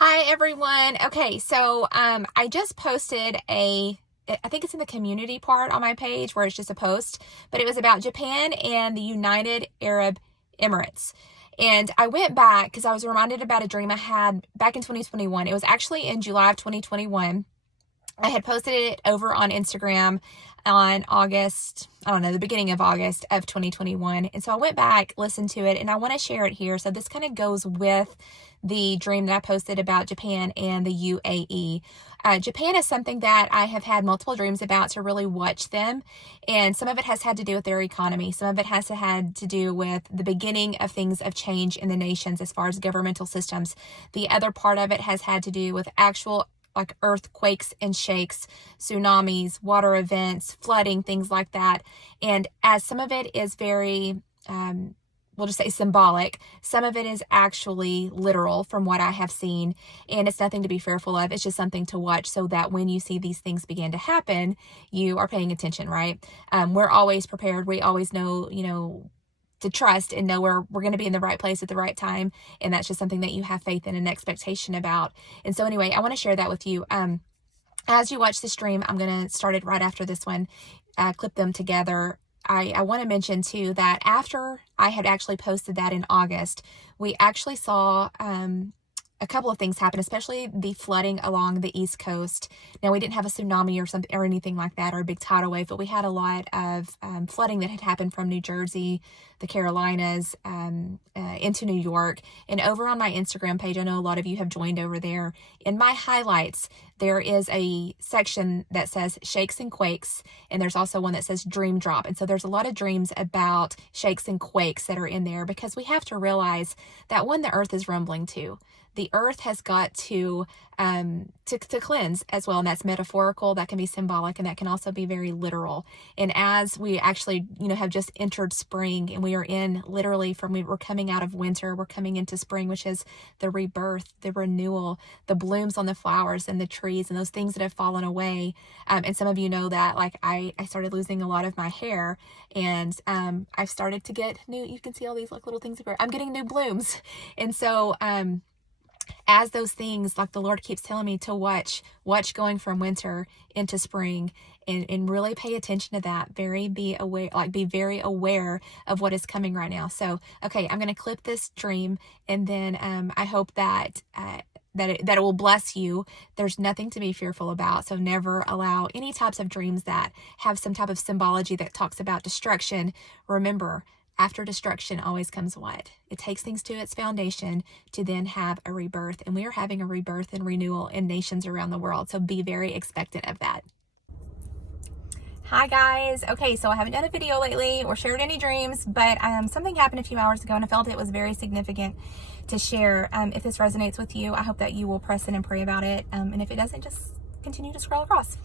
Hi everyone. Okay, so I just posted I think it's in the community part on my page where it's just a post, but it was about Japan and the United Arab Emirates. And I went back because I was reminded about a dream I had back in 2021. It was actually in July of 2021. I had posted it over on Instagram on August, I don't know, the beginning of August of 2021. And so I went back, listened to it, and I want to share it here. So this kind of goes with the dream that I posted about Japan and the UAE. Japan is something that I have had multiple dreams about to really watch them. And some of it has had to do with their economy. Some of it has had to do with the beginning of things of change in the nations as far as governmental systems. The other part of it has had to do with actual like earthquakes and shakes, tsunamis, water events, flooding, things like that. And as some of it is very, we'll just say symbolic, some of it is actually literal from what I have seen. And it's nothing to be fearful of. It's just something to watch so that when you see these things begin to happen, you are paying attention, right? We're always prepared. We always know, to trust and know we're going to be in the right place at the right time. And that's just something that you have faith in and expectation about. And so anyway, I want to share that with you. As you watch the stream, I'm going to start it right after this one, clip them together. I want to mention too that after I had actually posted that in August, we actually saw a couple of things happen, especially the flooding along the East Coast. Now, we didn't have a tsunami or something or anything like that, or a big tidal wave, but we had a lot of flooding that had happened from New Jersey, the Carolinas, into New York. And over on my Instagram page, I know a lot of you have joined over there. In my highlights, there is a section that says shakes and quakes, and there's also one that says dream drop. And so there's a lot of dreams about shakes and quakes that are in there, because we have to realize that when the earth is rumbling too, the earth has got to cleanse as well. And that's metaphorical, that can be symbolic, and that can also be very literal. And as we actually, have just entered spring, and we are in literally we're coming out of winter, we're coming into spring, which is the rebirth, the renewal, the blooms on the flowers and the trees and those things that have fallen away. And some of you know that, like I started losing a lot of my hair, and I've started to get new, you can see all these like little things everywhere. I'm getting new blooms. And so, as those things, like the Lord keeps telling me to watch going from winter into spring, and really pay attention to that. Be very aware of what is coming right now. So, okay, I'm going to clip this dream, and then I hope that it will bless you. There's nothing to be fearful about. So never allow any types of dreams that have some type of symbology that talks about destruction. Remember, after destruction always comes what? It takes things to its foundation to then have a rebirth. And we are having a rebirth and renewal in nations around the world. So be very expectant of that. Hi guys. Okay, so I haven't done a video lately or shared any dreams, but something happened a few hours ago and I felt it was very significant to share. If this resonates with you, I hope that you will press in and pray about it. And if it doesn't, just continue to scroll across.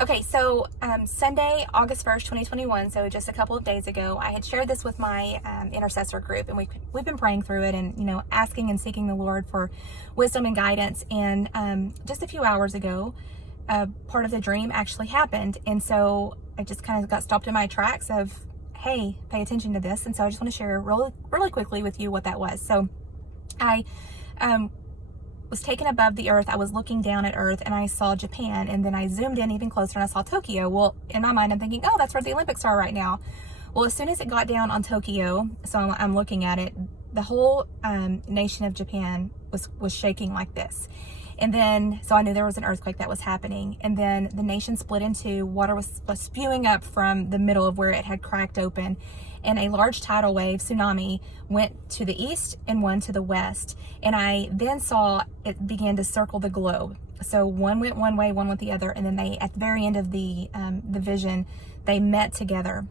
Okay, so Sunday, August 1st, 2021, so just a couple of days ago, I had shared this with my intercessor group, and we've been praying through it and, asking and seeking the Lord for wisdom and guidance. And just a few hours ago, part of the dream actually happened. And so I just kind of got stopped in my tracks of, hey, pay attention to this. And so I just want to share really, really quickly with you what that was. So I was taken above the earth. I was looking down at earth and I saw Japan, and then I zoomed in even closer and I saw Tokyo. Well, in my mind, I'm thinking, oh, that's where the Olympics are right now. Well, as soon as it got down on Tokyo, so I'm looking at it, the whole nation of Japan was shaking like this. And then, so I knew there was an earthquake that was happening. And then the nation split in two. Water was spewing up from the middle of where it had cracked open. And a large tidal wave, tsunami, went to the east and one to the west. And I then saw it began to circle the globe. So one went one way, one went the other. And then they, at the very end of the vision, they met together.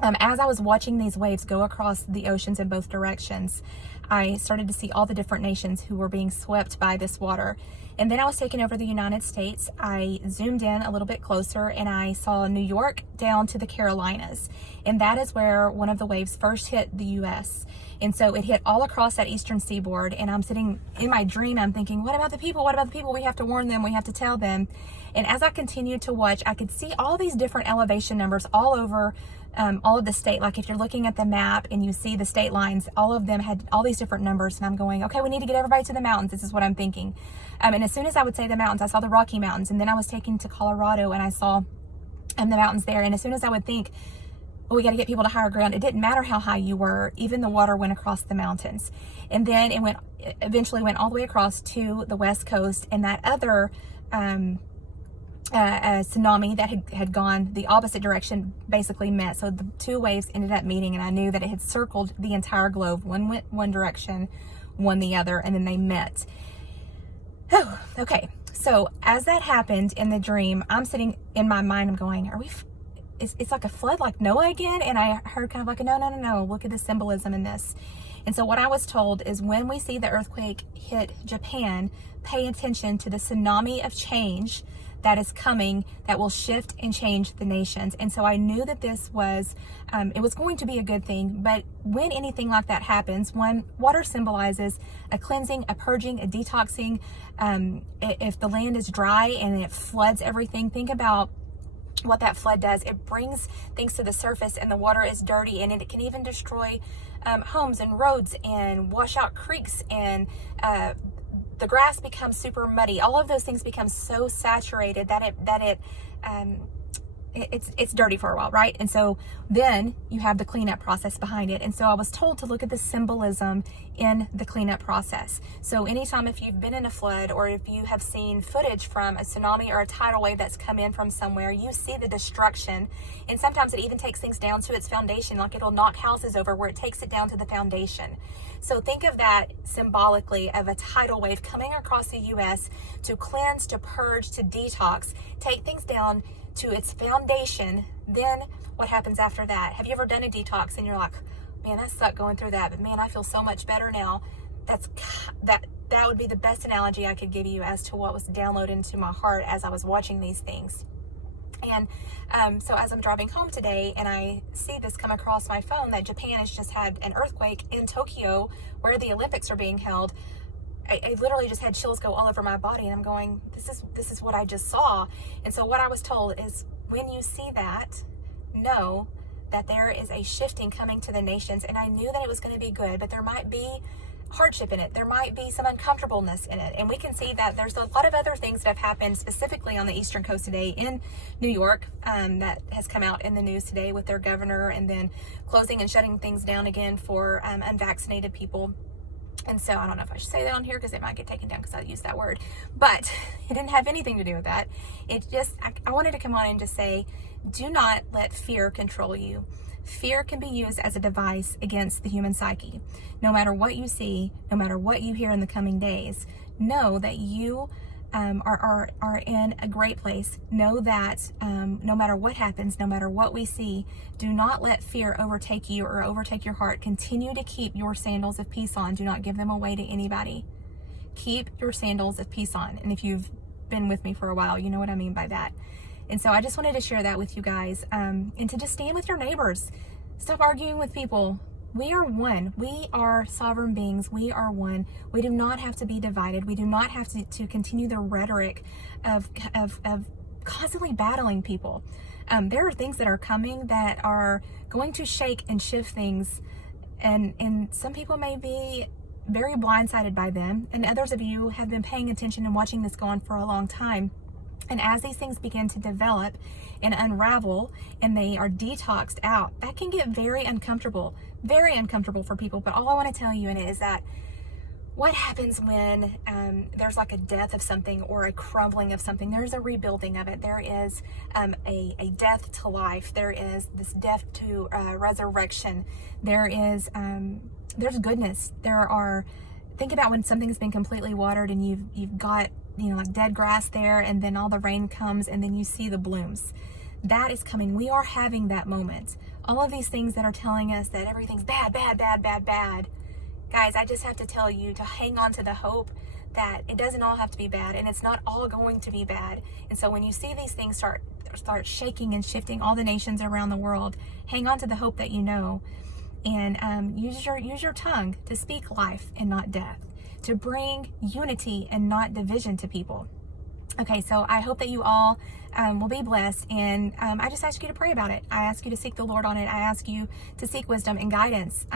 As I was watching these waves go across the oceans in both directions, I started to see all the different nations who were being swept by this water. And then I was taking over the United States. I zoomed in a little bit closer and I saw New York down to the Carolinas. And that is where one of the waves first hit the US. And so it hit all across that eastern seaboard. And I'm sitting in my dream, I'm thinking, what about the people? What about the people? We have to warn them. We have to tell them. And as I continued to watch, I could see all these different elevation numbers all over all of the state. Like if you're looking at the map and you see the state lines, all of them had all these these different numbers, and I'm going, okay, we need to get everybody to the mountains. This is what I'm thinking. And as soon as I would say the mountains, I saw the Rocky Mountains, and then I was taken to Colorado, and I saw the mountains there. And as soon as I would think, oh, we got to get people to higher ground, it didn't matter how high you were. Even the water went across the mountains, and then it eventually went all the way across to the west coast, and that other tsunami that had gone the opposite direction basically met. So the two waves ended up meeting, and I knew that it had circled the entire globe. One went one direction, one the other, and then they met. Oh, okay. So as that happened in the dream, I'm sitting in my mind, I'm going, it's like a flood like Noah again? And I heard kind of like, no, look at the symbolism in this. And so what I was told is, when we see the earthquake hit Japan, pay attention to the tsunami of change that is coming, that will shift and change the nations. And so I knew that this was, it was going to be a good thing. But when anything like that happens, one, water symbolizes a cleansing, a purging, a detoxing. If the land is dry and it floods everything, think about what that flood does. It brings things to the surface, and the water is dirty, and it can even destroy homes and roads and wash out creeks, and the grass becomes super muddy. All of those things become so saturated that it's dirty for a while, right? And so then you have the cleanup process behind it. And so I was told to look at the symbolism in the cleanup process. So anytime, if you've been in a flood, or if you have seen footage from a tsunami or a tidal wave that's come in from somewhere, you see the destruction. And sometimes it even takes things down to its foundation, like it'll knock houses over, where it takes it down to the foundation. So think of that symbolically, of a tidal wave coming across the U.S. to cleanse, to purge, to detox, take things down to its foundation. Then what happens after that? Have you ever done a detox and you're like, man, that sucked going through that, but man, I feel so much better now? That would be the best analogy I could give you as to what was downloaded into my heart as I was watching these things. And so as I'm driving home today, and I see this come across my phone, that Japan has just had an earthquake in Tokyo, where the Olympics are being held, I literally just had chills go all over my body, and I'm going, this is what I just saw. And so what I was told is, when you see that, know that there is a shifting coming to the nations. And I knew that it was going to be good, but there might be hardship in it. There might be some uncomfortableness in it. And we can see that there's a lot of other things that have happened specifically on the eastern coast today in New York, that has come out in the news today with their governor, and then closing and shutting things down again for unvaccinated people. And so I don't know if I should say that on here, because it might get taken down because I used that word, but it didn't have anything to do with that. It just, I wanted to come on and just say, do not let fear control you. Fear can be used as a device against the human psyche. No matter what you see, no matter what you hear in the coming days, know that you are in a great place. Know that no matter what happens, no matter what we see, do not let fear overtake you or overtake your heart. Continue to keep your sandals of peace on. Do not give them away to anybody. Keep your sandals of peace on. And if you've been with me for a while, you know what I mean by that. And so I just wanted to share that with you guys, and to just stand with your neighbors. Stop arguing with people. We are one. We are sovereign beings. We are one. We do not have to be divided. We do not have to continue the rhetoric of constantly battling people. There are things that are coming that are going to shake and shift things, and some people may be very blindsided by them, and others of you have been paying attention and watching this go on for a long time. And as these things begin to develop and unravel, and they are detoxed out, that can get very uncomfortable for people. But all I want to tell you in it is that what happens when there's like a death of something, or a crumbling of something, there's a rebuilding of it. There is a death to life. There is this death to resurrection. There's goodness. Think about when something's been completely watered, and you've got, like dead grass there, and then all the rain comes, and then you see the blooms. That is coming. We are having that moment. All of these things that are telling us that everything's bad. Guys, I just have to tell you to hang on to the hope that it doesn't all have to be bad, and it's not all going to be bad. And so when you see these things start shaking and shifting all the nations around the world, hang on to the hope that you know, and use your tongue to speak life and not death, to bring unity and not division to people. Okay, so I hope that you all will be blessed, and I just ask you to pray about it. I ask you to seek the Lord on it. I ask you to seek wisdom and guidance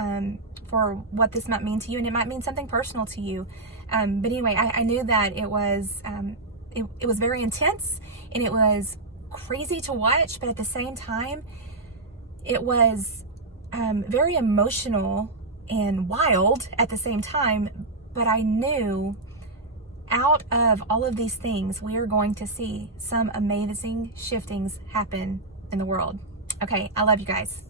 for what this might mean to you, and it might mean something personal to you. But anyway, I knew that it was very intense, and it was crazy to watch, but at the same time, it was very emotional and wild at the same time. But I knew out of all of these things, we are going to see some amazing shiftings happen in the world. Okay, I love you guys.